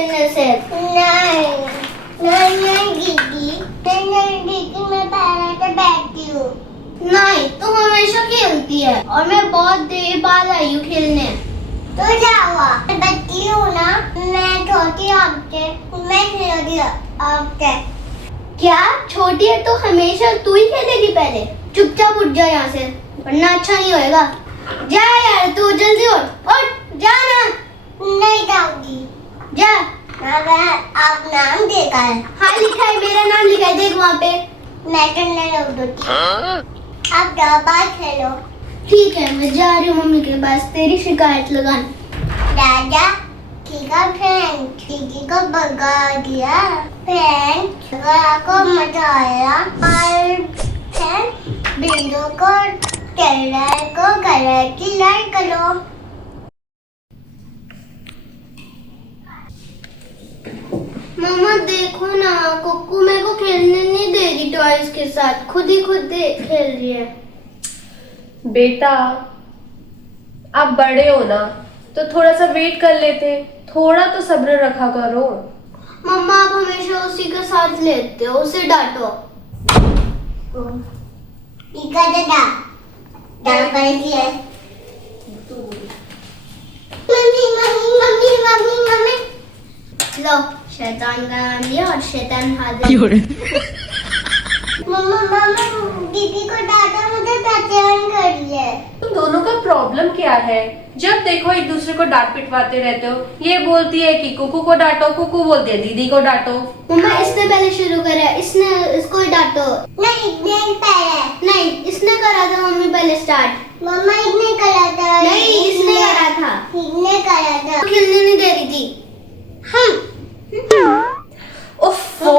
खेलने से। नहीं नहीं दीदी, नहीं दीदी, मैं पहले से बैठती हूँ। नहीं, तू हमेशा खेलती है और मैं बहुत देर बाद आई हूँ खेलने। तो क्या हुआ? मैं बैठती हूँ ना, मैं छोटी आपसे, मैं खेलती आपसे। क्या छोटी है तो हमेशा तू ही खेलेगी? पहले चुपचाप उठ जा यहाँ से, वरना अच्छा नहीं होएगा। जा यार, तू जल्दी उठ जा ना। नहीं जाऊंगी। जा। आप नाम देखा है? हाँ लिखा है, मेरा नाम लिखा है, देख वहाँ पे। मैं तो नहीं उठती। आप दबा खेलो। ठीक है, मैं जा रही हूँ मम्मी के पास तेरी शिकायत लगाने। दादा ठीक है, फ्रेंड दीदी को भगा दिया, फ्रेंड को मजा आया, और फ्रेंड बिल्लू को टेलर को कलर की लाइट करो। मम्मा देखो ना, कुक्कू मेरे को खेलने नहीं दे रही टॉयज के साथ, खुद खेल रही है। बेटा आप बड़े हो ना, तो थोड़ा सा वेट कर लेते, थोड़ा तो सब्र रखा करो। मम्मा आप हमेशा उसी का साथ लेते हो, उसे डांटो। दादा दादा mummy mummy mummy mummy mummy. लो, शैतान का नाम लिया और शैतान हाजिर। मम्मा मम्मा दीदी को डांटा, मुझे पहचान कर लिया। तुम दोनों का प्रॉब्लम क्या है? जब देखो एक दूसरे को डांट पिटवाते रहते हो। ये बोलती है कि कुकू को डांटो, कुकू बोलती है दीदी को डांटो। मम्मा इसने पहले शुरू करा, इसने इसको ही डांटो। नहीं इसने पहले। नहीं, इसने करा था मम्मी पहले स्टार्ट। मम्मा इसने करा था। नहीं, इसने करा था। इसने करा था। खेलने नहीं दे रही थी। ओफो,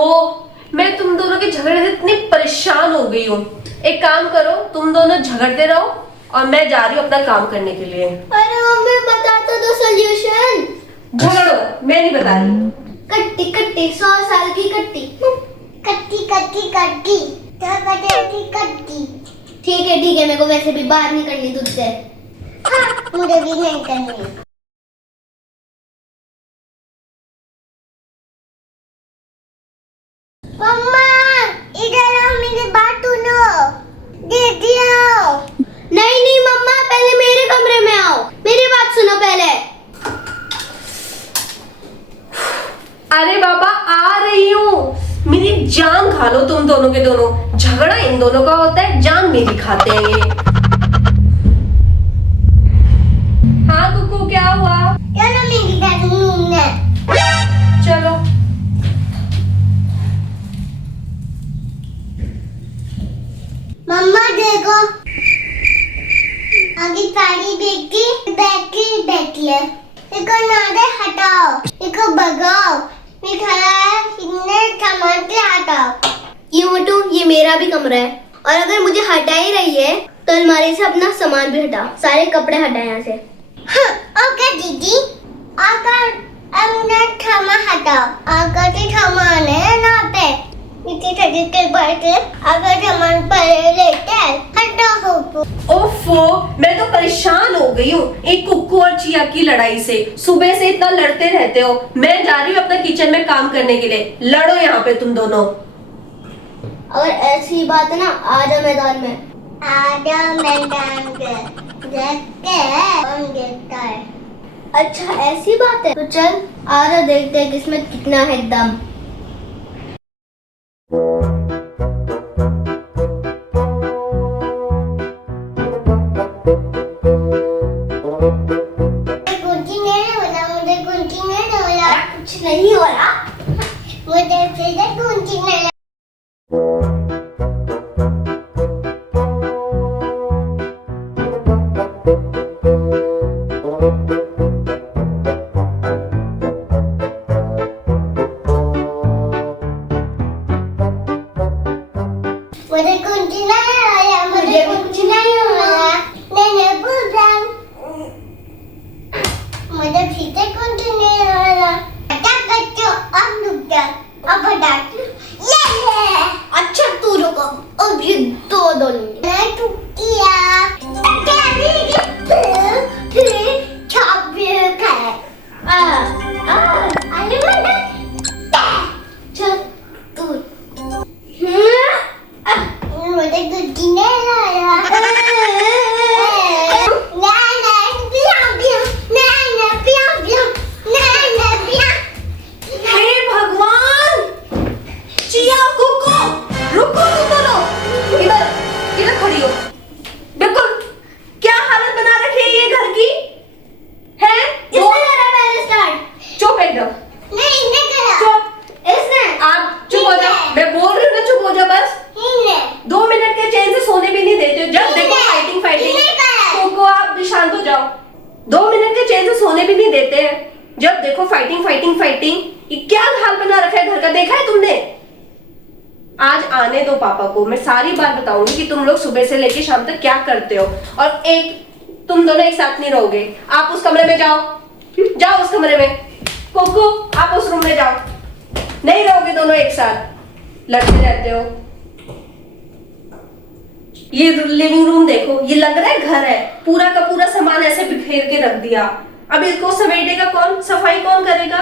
मैं तुम दोनों के झगड़े से इतनी परेशान हो गई हूँ। एक काम करो, तुम दोनों झगड़ते रहो और मैं जा रही हूँ अपना काम करने के लिए। अरे मम्मी बता तो सॉल्यूशन। झगड़ो, मैं नहीं बता रही। कट्टी कट्टी 100 साल की कट्टी। कट्टी कट्टी कट्टी तो कट्टी कट्टी। ठीक है मेरे को वैसे भी बात नहीं करनी तुझसे। हाँ, मुझे भी नहीं करनी। मम्मा इधर आओ, मेरी बात सुनो। दीदी आओ। नहीं मम्मा, पहले मेरे कमरे में आओ, मेरी बात सुनो पहले। अरे बाबा आ रही हूँ। मेरी जान खा लो तुम दोनों के दोनों। झगड़ा इन दोनों का होता है, जान मेरी खाते हैं ये। हाँ कुकू क्या हुआ? चलो मेरी नींद है। चलो। मम्मा देखो, आगे साड़ी देखी बैठी है। इसको नादे हटाओ, इसको भगाओ, इतने सामान से हटाओ। ये मोटू, ये मेरा भी कमरा है, और अगर मुझे हटा ही रही है तो अलमारी से अपना सामान भी हटा, सारे कपड़े हटा यहाँ से। हाँ, ओके दीदी। अगर अपना थामा हटाओ, अगर के सामान है ना पे इतनी तरीके से, अगर सामान पड़े लेते हैं हटाओ। ओफो, मैं तो परेशान हो गई हूँ एक कुक्कू और चिया की लड़ाई से। सुबह से इतना लड़ते रहते हो। मैं जा रही हूँ अपना किचन में काम करने के लिए। लड़ो यहाँ पे तुम दोनों। अगर ऐसी बात है ना, आजा मैदान में। आजा मैदान में, देखते हैं कौन जीतता है। अच्छा ऐसी बात है, तो चल आजा, देखते हैं किसमें कितना है दम। कुछ नहीं हो रहा, मुझे फिर कुंची नहीं। सोने भी नहीं देते हैं। जब देखो फाइटिंग फाइटिंग फाइटिंग। ये क्या हाल बना रखा है घर का, देखा है तुमने? आज आने दो पापा को, मैं सारी बात बताऊंगी कि तुम लोग सुबह से लेके शाम तक क्या करते हो। और तुम दोनों एक साथ नहीं रहोगे। आप उस कमरे में जाओ, जाओ उस कमरे में। कुकू आप उस रूम में जाओ। नहीं रहोगे दोनों एक साथ, लड़ते रहते हो। ये लिविंग रूम देखो, ये लग रहा है घर है। पूरा का पूरा सामान ऐसे बिखेर के रख दिया। अब इसको समेटेगा कौन, सफाई कौन करेगा?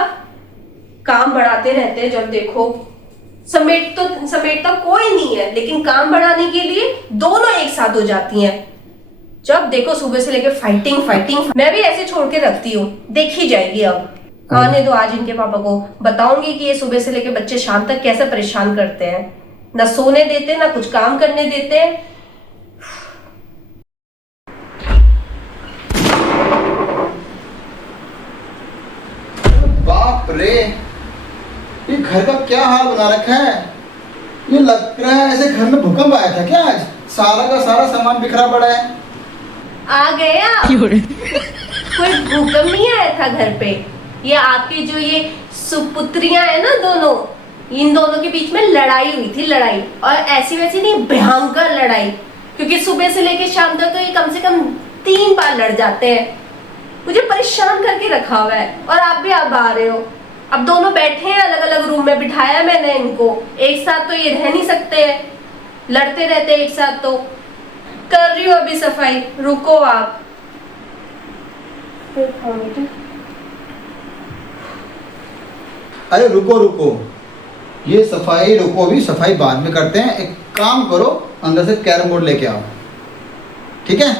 काम बढ़ाते रहते हैं जब देखो। समेटता कोई नहीं है, लेकिन काम बढ़ाने के लिए दोनों एक साथ हो जाती हैं। जब देखो सुबह से लेकर फाइटिंग फाइटिंग। मैं भी ऐसे छोड़ के रखती हूँ, देखी जाएगी। अब आने दो आज इनके पापा को, बताऊंगी कि ये सुबह से लेकर बच्चे शाम तक कैसे परेशान करते हैं। ना सोने देते, ना कुछ काम करने देते। बाप रे, ये घर का क्या हाल बना रखा है। ये लग रहा है ऐसे घर में भूकंप आया था क्या आज? सारा का सारा सामान बिखरा पड़ा है। आ गए आप? कोई भूकंप नहीं आया था घर पे। ये आपकी जो ये सुपुत्रियां है ना दोनों, इन दोनों के बीच में लड़ाई हुई थी, लड़ाई। और ऐसी वैसी नहीं, भयंकर लड़ाई। क्योंकि सुबह से लेकर शाम तक तो ये कम से कम 3 बार लड़ जाते हैं। मुझे परेशान करके रखा हुआ है। और आप भी अब आ रहे हो। अब दोनों बैठे हैं अलग अलग रूम में, बिठाया मैंने इनको। एक साथ तो ये रह नहीं सकते हैं, लड़ते रहते एक साथ। तो कर रही हूँ अभी सफाई, रुको आप। अरे रुको रुको, ये सफाई रुको, भी सफाई बाद में करते हैं। एक काम करो, अंदर से कैरम बोर्ड लेके आओ, ठीक है?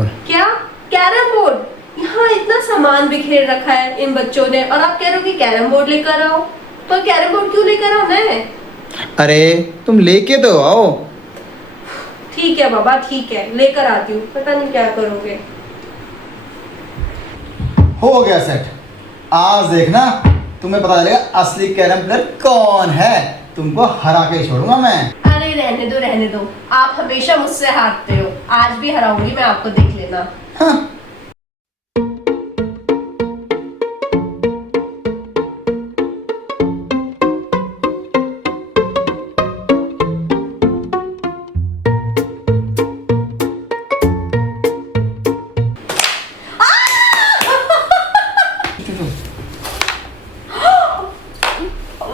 क्या कैरम बोर्ड? यहाँ इतना सामान बिखेर रखा है इन बच्चों ने, और आप कह रहे हो कि कैरम बोर्ड लेकर आओ। तो कैरम बोर्ड क्यों लेकर आओ मैं? अरे तुम लेके तो आओ। ठीक है बाबा, ठीक है, लेकर आती हूँ। पता नहीं क्या करोगे। हो गया सेट। आज देखना, तुम्हें पता चलेगा असली कैरम प्लेयर कौन है। तुमको हरा के छोड़ूंगा मैं। अरे रहने दो। आप हमेशा मुझसे हारते हो। आज भी हराऊंगी मैं आपको, देख लेना। हाँ।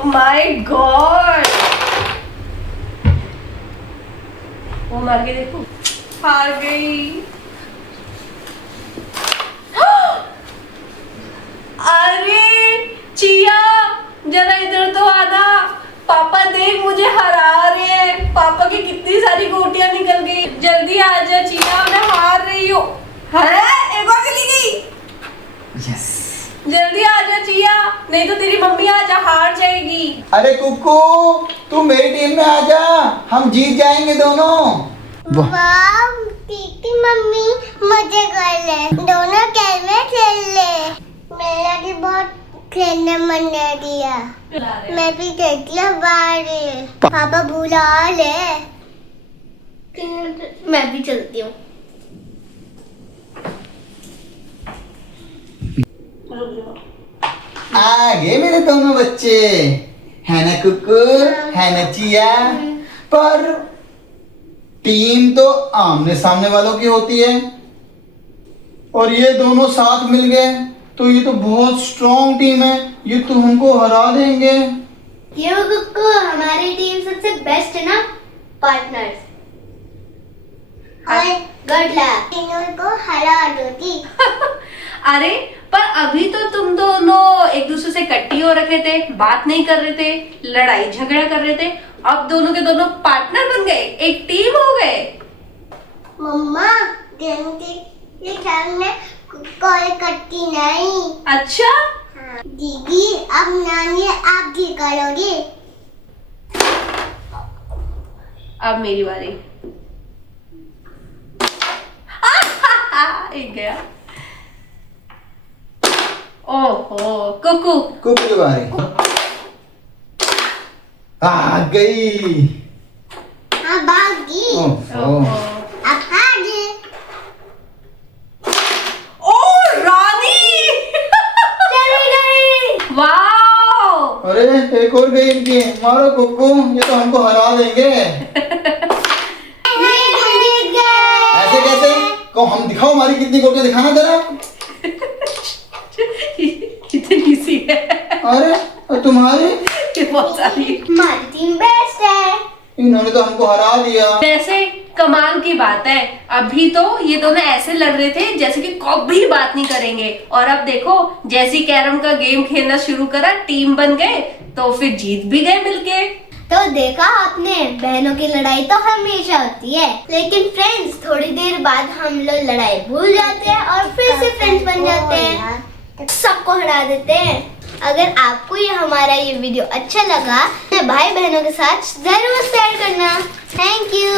माय गॉड, वो मार के देखो, हार गई। अरे चिया, जरा इधर तो आना। पापा देख, मुझे हरा रहे हैं। पापा की कितनी सारी गोटियां निकल गई। जल्दी आ जा चिया, मैं हार रही हूँ। है, एक और चली गई। यस। जल्दी आ जा चिया, नहीं तो तेरी मम्मी आज हार जाएगी। अरे कुकू, तू मेरी टीम में आ जा, हम जीत जाएंगे दोनों। वाह, दीदी मम्मी मजे कर ले, दोनों खेलने खेल ले। मेरा भी बहुत खेलने मन नहीं दिया। मैं भी देखती हूँ बाहर। पापा बुला ले। मैं भी चलती हूँ। आ गए मेरे दोनों बच्चे, है ना कुकू, है ना चिया? पर टीम तो आमने सामने वालों की होती है, और ये दोनों साथ मिल गए तो ये तो बहुत स्ट्रॉन्ग टीम है। ये तो हमको हरा देंगे। क्यों कुक्कू, हमारी टीम सबसे बेस्ट है ना पार्टनर्स। और गुड लक। तीनों को हरा दोगी। अरे पर अभी तो तुम दोनों एक दूसरे से कट्टी हो रखे थे, बात नहीं कर रहे थे, लड़ाई झगड़ा कर रहे थे। अब दोनों के दोनों पार्टनर बन गए, एक टीम हो गए। मम्मा, ये सामने कोई कट्टी नहीं। अच्छा, दीदी, अब नानी आप भी करोगी। अब मेरी बारी। एक गया। ओहो, कुकू। कुकू की बारी। आ गई। हाँ, भागी। ओहो। अब भागी। ओ रानी, इनकी। मारो कुक्कू, ये तो हमको हरा देंगे। हम जीत गए। ऐसे कैसे? को हम दिखाओ हमारी कितनी गोटियां, दिखाना जरा। कितनी सी है? अरे और तुम्हारी? ये बहुत सारी। हमारी टीम बेस्ट है। इन्होंने तो हमको हरा दिया। वैसे कमाल की बात है, अभी तो ये दोनों ऐसे लड़ रहे थे जैसे कि कभी बात नहीं करेंगे, और अब देखो जैसे ही कैरम का गेम खेलना शुरू करा, टीम बन गए, तो फिर जीत भी गए मिलके। तो देखा आपने, बहनों की लड़ाई तो हमेशा होती है, लेकिन फ्रेंड्स थोड़ी देर बाद हम लोग लड़ाई भूल जाते हैं और फिर से फ्रेंड्स बन जाते हैं, सबको हरा देते हैं। अगर आपको ये हमारा ये वीडियो अच्छा लगा तो भाई बहनों के साथ जरूर शेयर करना। Thank you.